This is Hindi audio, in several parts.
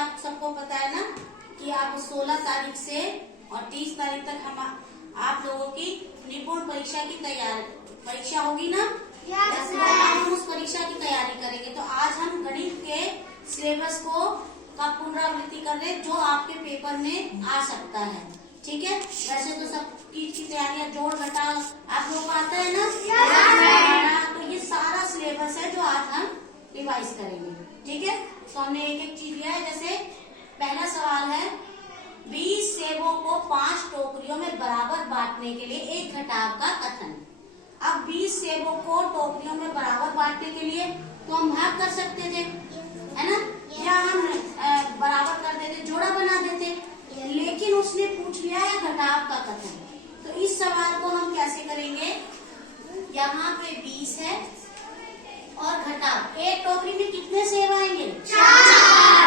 आप सबको पता है ना कि आप 16 तारीख से और 30 तारीख तक हम आप लोगों की निपुण परीक्षा की परीक्षा होगी ना। हम उस परीक्षा की तैयारी करेंगे। तो आज हम गणित के सिलेबस का पुनरावृत्ति कर रहे हैं जो आपके पेपर में आ सकता है। ठीक है, वैसे तो सब चीज की तैयारियां जोड़ घटा आप लोगों को आता है ना। तो ये सारा सिलेबस है जो आज हम रिवाइज करेंगे। ठीक है, तो हमने एक एक चीज लिया है। जैसे पहला सवाल है 20 सेबों को 5 टोकरियों में बराबर बांटने के लिए एक घटाव का कथन। अब 20 सेबों को टोकरियों में बराबर बांटने के लिए तो हम भाग कर सकते थे, है ना, या हम बराबर कर देते, जोड़ा बना देते, लेकिन उसने पूछ लिया है घटाव का कथन। तो इस सवाल को हम कैसे करेंगे, यहाँ पे 20 है और घटाव, एक टोकरी में कितने सेब आएंगे? 4।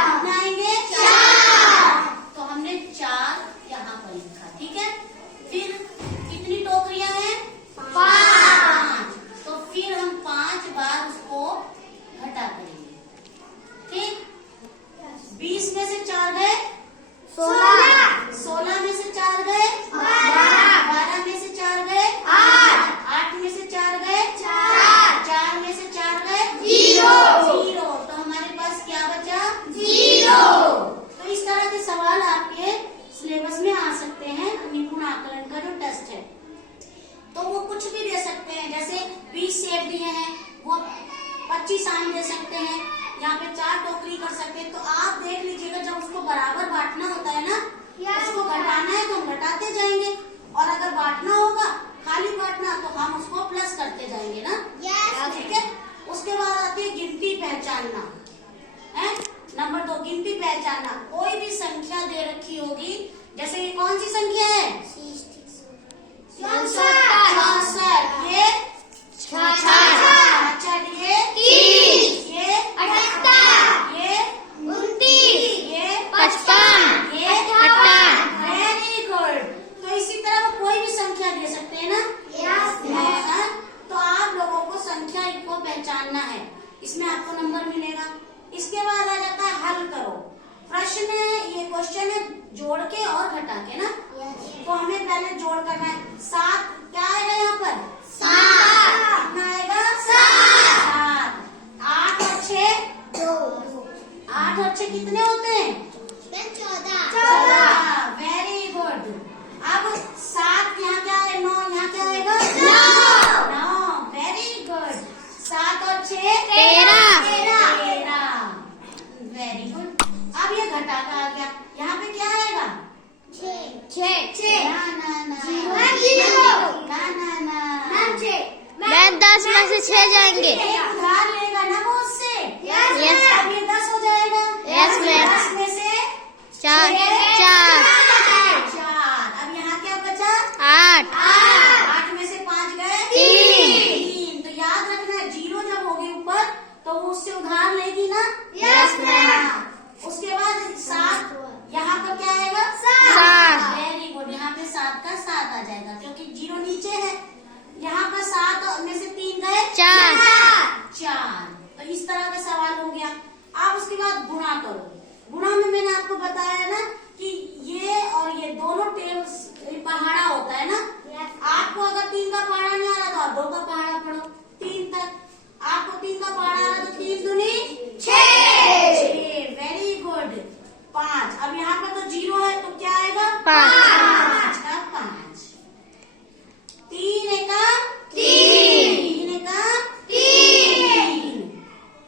कितने आएंगे? 4। तो हमने 4 यहाँ पर लिखा। ठीक है, फिर कितनी टोकरियां हैं? 5। तो फिर हम 5 बार उसको घटा करेंगे। ठीक, 20 में से 4 गए 16 में से 4 गए 12 में से 4 गए 8 में से 4 गए 4 में से 4 गए 0। तो हमारे पास क्या बचा? 0। तो इस तरह के सवाल आपके सिलेबस में आ सकते हैं। निपुण आकलन का जो टेस्ट है तो वो कुछ भी दे सकते हैं। जैसे 20 सेब दिए हैं, वो 25 आम दे सकते हैं, यहाँ पे 4 टोकरी कर सकते हैं। तो आप देख लीजिएगा, जब उसको बराबर बांटना होता है ना, उसको घटाना है तो हम घटाते जाएंगे, और अगर बांटना होगा खाली बांटना तो हम उसको प्लस करते जाएंगे ना। ठीक है, उसके बाद आती है गिनती पहचानना है। नंबर 2, गिनती पहचानना। कोई भी संख्या दे रखी होगी, जैसे ये कौन सी संख्या है? 64, ये 66, ये 30, ये 78, ये 29, ये 55, ये 58। Very good. तो इसी तरह वो कोई भी संख्या दे सकते हैं ना। तो आप लोगों को संख्या को पहचानना है, इसमें आपको नंबर मिलेगा। इसके बाद आ जाता है हल करो प्रश्न। ये क्वेश्चन है जोड़ के और घटा के ना। तो हमें पहले जोड़ करना है। 7 क्या आएगा यहाँ पर? 7। कितना आएगा? 7। 8 और 6 2। 8 और 6 कितने होते हैं? 14। Very good. अब 7 यहाँ क्या है? 9। यहाँ क्या आएगा? 9। Very good. 7 और 6 13। Very good. अब ये घटा का आ गया, यहाँ पे क्या आएगा? 6। मैं 10 में से 6 जाएंगे। उधार लेगा ना वो उससे। यस। अब ये 10 हो जाएगा। Yes ma'am. 10 में से 4। अब यहाँ क्या बचा? 8। 8 में से 5 गए 3। तो याद रखना 0 जब होगी ऊपर तो वो उससे उधार लेगी ना। Yes ma'am. उसके बाद 7, यहाँ पर क्या आएगा? 7। Very good. यहाँ पे 7 का 7 आ जाएगा क्योंकि 0 नीचे है। यहाँ पर 7 में से 3 गए 4। तो इस तरह का सवाल हो गया। आप उसके बाद गुणा करो। गुणा में मैंने आपको बताया ना कि ये और ये दोनों टेबल्स पहाड़ा होता है ना। आपको अगर 3 का पहाड़ा नहीं आ रहा तो आप 2 का पहाड़ा पढ़ो 3 तक। आपको 3 का पहाड़ा आ रहा तो 3 दूनी 6। Very good. 5। अब यहाँ पर तो 0 है तो क्या आएगा? 5 का 5। 3 एका 3 एका 3।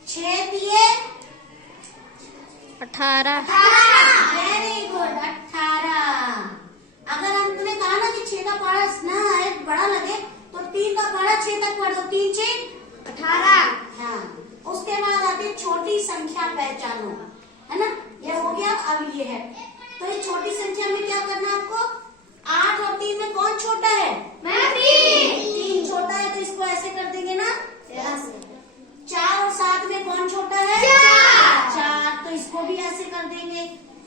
6 दिए 18। Very good. 18। अगर हमने कहा ना कि 6 का पहाड़ा ना आए बड़ा लगे तो 3 का पहाड़ा 6 तक पढ़ो। 3 6 18। हाँ, उसके बाद आती है छोटी संख्या पहचानो, है ना। ये हो गया। अब ये है तो ये छोटी संख्या में क्या करना है आपको? 8 और 3 में कौन छोटा है? 3 छोटा है तो इसको ऐसे कर देंगे ना। 4 और 7 में कौन छोटा है? 4। तो इसको भी ऐसे कर देंगे।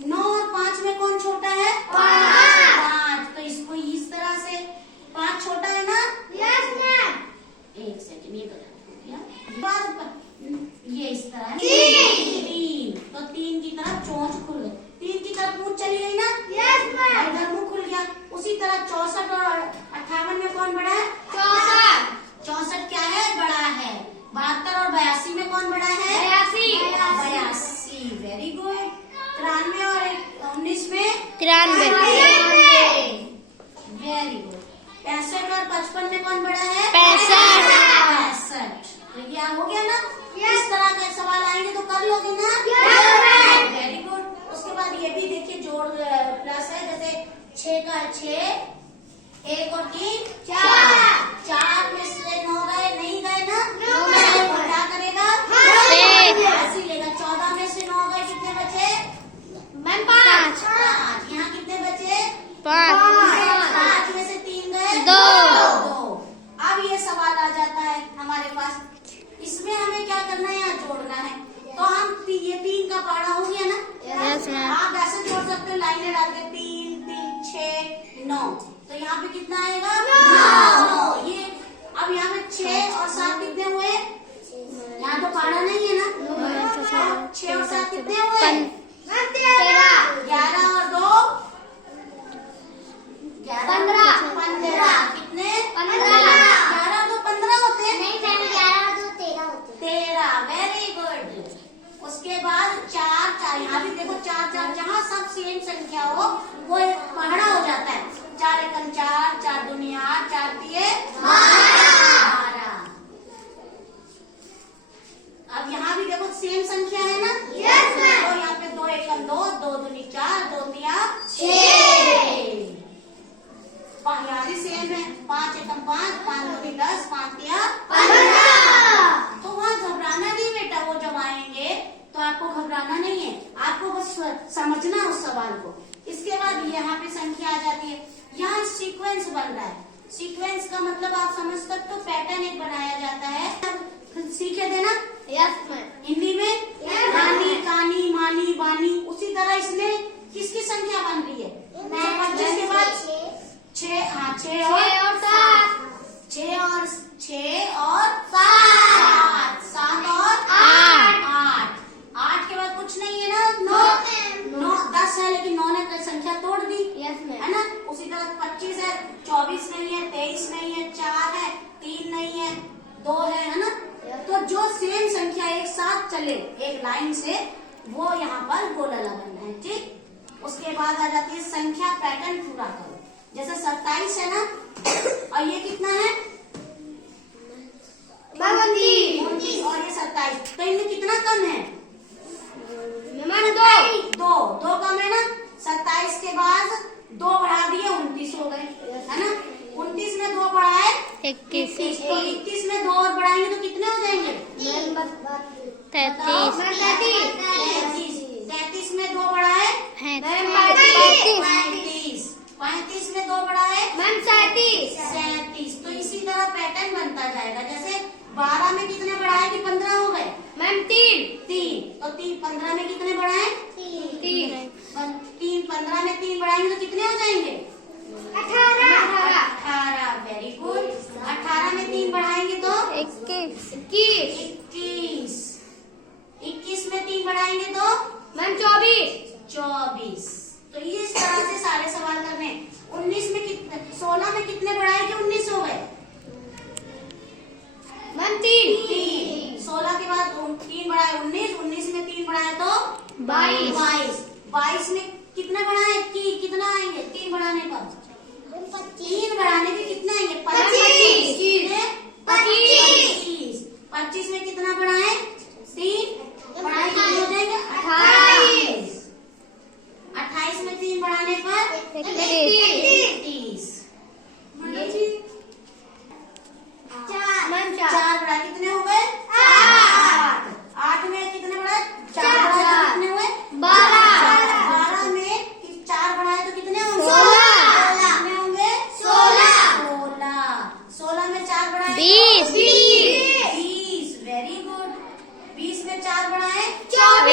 9 और 5 में कौन छोटा है? 5। तो इसको इस तरह से। 5 छोटा है ना। एक सेकंड, ये बता ये इस तरह है। 3। तो 3 की तरफ चोंच खुल गई, 3 की तरफ मुंह चली गई ना, इधर मुंह खुल गया। उसी तरह 64 और 58 में कौन बड़ा है? 64 क्या है? बड़ा है। 72 और 82 में कौन बड़ा है? 82। Very good. 93 और 19 में 93 वेरी गुड। 65 और 55 में कौन बड़ा है? 65। तो ये हो गया ना। इस तरह के सवाल आएंगे तो कर लोगे ना? Very good. उसके बाद ये भी देखिए जोड़ प्लस है, जैसे 6 का 6, 1 और 3 4 में से 9 गए, नहीं गए ना, तो क्या करेगा? ऐसे लेगा। 14 में से 9 गए, कितने बचे? 5। यहाँ कितने बचे? 5 में से 3 गए, 2। अब ये सवाल आ जाता है हमारे पास, इसमें हमें क्या करना है? यहाँ जोड़ना है। तो हम ये 3 का पहाड़ा हो गया ना? आप ऐसे जोड़ सकते हो लाइनें डाल के, 3 3 6 9। तो यहाँ पे कितना आएगा? 9। ये अब यहाँ पे 6 और 7 कितने हुए? यहाँ तो पहाड़ा नहीं है ना, 6 और 7 कितने हुए? 11 और 2 15 कितने? 11 और 2 15 होते हैं। 13। Very good. उसके बाद 4 यहाँ भी देखो 4 जहाँ सब सेम संख्या हो वो एक पहाड़ा हो जाता है। 4 एकम 4, 4 दूनी 8, 4 तिये 12। अब यहाँ भी देखो सेम संख्या है ना? तो यहाँ पे 2 एकम 2, 2 दूनी 4, 2 तिया 6। यहाँ भी सेम है। 5 एकम 5, 5 दूनी 10, 5 तिया 15। तो वहाँ घबराना नहीं बेटा, वो जब आएंगे तो आपको घबराना नहीं है, आपको बस समझना उस सवाल को। इसके बाद यहाँ पे संख्या आ जाती है, यहाँ सीक्वेंस बन रहा है। सीक्वेंस का मतलब आप समझ सकते हो, पैटर्न एक बनाया जाता है। सीखे देना हिंदी में, नानी कानी मानी बानी। उसी तरह इसमें किसकी संख्या बन रही है? 25 के बाद 6 और 7, 6 और 7 और 8 के बाद कुछ नहीं है ना? 9 10 है, लेकिन 9 ने संख्या तोड़ दी है ना। उसी तरह 25 है, 24 नहीं है, 23 नहीं है, 4 है, 3 नहीं है, 2 है ना। तो जो सेम संख्या एक साथ चले एक लाइन से, वो यहाँ पर गोला लगाना है। ठीक। उसके बाद आ जाती है संख्या पैटर्न पूरा करो। जैसे 27 है ना, और ये कितना है? 29 और ये 27। तो इनमें कितना कम है? 2 कम है ना। 27 के बाद 2 बढ़ा दिए, 29 हो गए, है ना। 29 में 2 बढ़ाए 21। तो 21 में 2 और बढ़ाएंगे तो कितने हो जाएंगे? 33। 33 में 2 बढ़ाए 35 में 2 बढ़ाए 37। तो इसी तरह पैटर्न बनता जाएगा। जैसे 12 में कितने बढ़ाए कि 15 हो गए? 3। तो 15 में कितने बढ़ाए? 3। 15 में 3 बढ़ाएंगे तो कितने हो जाएंगे? 18। Very good. 18 में 3 बढ़ाएंगे तो 21। 21 में 3 बढ़ाएंगे तो 24। तो ये इस तरह से सारे सवाल करने हैं। 19 में कितने? 16 में कितने बढ़ाए कि 19 हो गए? 3। 16 के बाद 3 बढ़ाए 19 में 3 बढ़ाए तो 22 में कितने बढ़ाए कि कितना आएंगे? 3 बढ़ाने पर 3 बढ़ाने के कितने आएंगे? 25। 25 में कितना बढ़ाए? 3 बढ़ाए कितने हो जाएंगे? 28। 28 में 3 बढ़ाने पर 30। 4 बढ़ा कितने हो गए? 8 में कितने बढ़ाए? 4 बढ़ाए कितने हुए? 12 में 4 बढ़ाए तो कितने होंगे? 16 कितने होंगे? 16 में 4 बढ़ाए 20। 20। Very good. 20 में 4 बढ़ाए 24।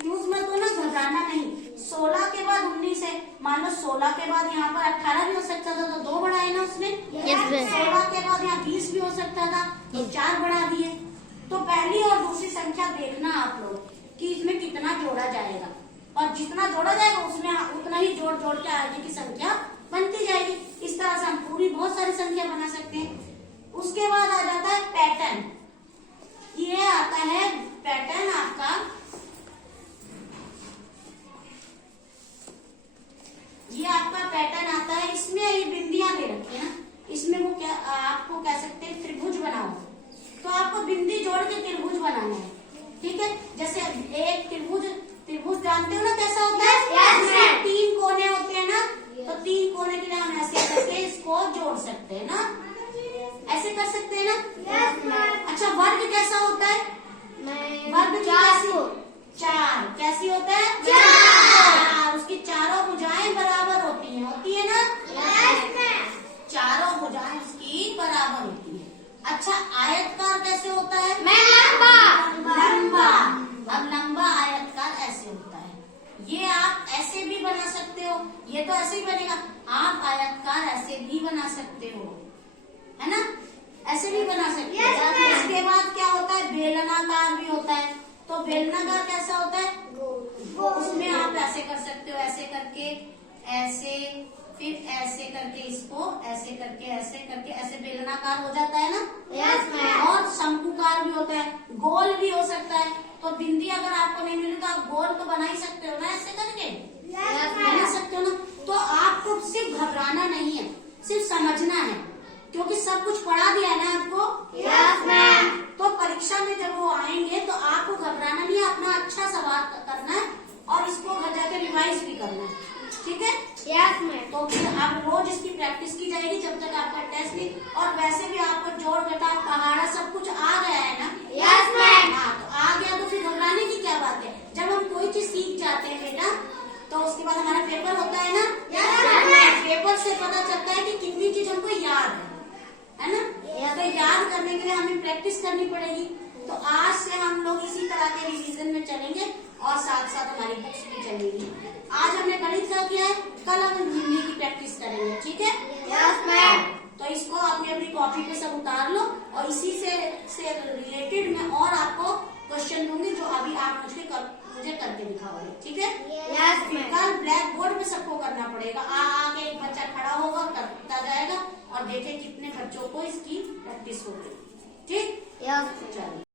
कंफ्यूज मत हो ना, घबराना नहीं। 16 के बाद 19 है, मान लो 16 के बाद यहाँ पर 18 भी हो सकता था तो 2 बढ़ाए ना उसने। Yes, sir. 16 के बाद यहाँ 20 भी हो सकता था तो 4 बढ़ा दिए। तो पहली और दूसरी संख्या देखना आप लोग कि इसमें कितना जोड़ा जाएगा, और जितना जोड़ा जाएगा उसमें उतना ही जोड़ जोड़ के आगे की संख्या बनती जाएगी। इस तरह से हम पूरी बहुत सारी संख्या बना सकते हैं। उसके बाद आ जाता है पैटर्न। ये आता है पैटर्न आपका, ये आपका पैटर्न आता है। इसमें ये बिंदियां दे रखी है ना, इसमें वो क्या आपको कह सकते हैं त्रिभुज बनाओ, तो आपको बिंदी जोड़ के त्रिभुज बनाना है। ठीक है, जैसे एक त्रिभुज जानते हो ना कैसा होता है? Yes, 3 कोने होते हैं ना, तो 3 कोने के लिए हम ऐसे करके इसको जोड़ सकते हैं ना, ऐसे कर सकते हैं ना। अच्छा, वर्ग कैसा होता है? वर्ग की चार कैसी होता है? चार। उसकी चारों भुजाएं बराबर होती है ना? चारों भुजाएं उसकी बराबर होती है। अच्छा, आयतकार कैसे होता है? लंबा। अब लंबा आयतकार ऐसे होता है। ये आप ऐसे भी बना सकते हो, ये तो ऐसे ही बनेगा। आप आयतकार ऐसे भी बना सकते हो, है ना, ऐसे भी बना सकते हो। इसके बाद क्या होता है? बेलनाकार भी होता है। तो बेलनाकार कैसा होता है? उसमें आप ऐसे कर सकते हो, ऐसे करके ऐसे, फिर ऐसे करके इसको ऐसे करके ऐसे बेलनाकार हो जाता है ना। और शंकुकार भी होता है, गोल भी हो सकता है। तो बिंदी अगर आपको नहीं मिली तो आप गोल तो बना ही सकते हो ना, ऐसे करके बना सकते हो ना। तो आपको सिर्फ घबराना नहीं है, सिर्फ समझना है, क्योंकि सब कुछ पढ़ा दिया है ना आपको। तो परीक्षा में जब वो आएंगे तो आपको घबराना नहीं है, अपना अच्छा सवाल करना है और इसको घर जाकर रिवाइज भी करना है। ठीक है? तो फिर आप रोज इसकी प्रैक्टिस की जाएगी जब तक आपका टेस्ट नहीं। और वैसे भी आपको जोड़ घटाव पहाड़ा सब कुछ आ गया है ना? हाँ, तो आ गया तो फिर घबराने की क्या बात है। जब हम कोई चीज सीख जाते हैं बेटा, तो उसके बाद हमारा पेपर होता है ना। पेपर से पता चलता है कि कितनी चीज हमको याद है ना। तो याद करने के लिए हमें प्रैक्टिस करनी पड़ेगी। तो आज से हम लोग इसी तरह के रिवीजन में चलेंगे और साथ साथ हमारी बुक्स भी चलेंगी। आज हमने गणित का किया है, कल हम हिंदी की प्रैक्टिस करेंगे। ठीक है? तो इसको अपनी अपनी कॉपी पे सब उतार लो, और इसी से रिलेटेड मैं और आपको क्वेश्चन दूंगी जो अभी आप मुझे करके दिखाओगे। ठीक है? कल ब्लैक बोर्ड पे सबको करना पड़ेगा। आगे एक बच्चा खड़ा होगा, करता जाएगा और देखे कितने बच्चों को इसकी प्रैक्टिस होगी। ठीक? चलो।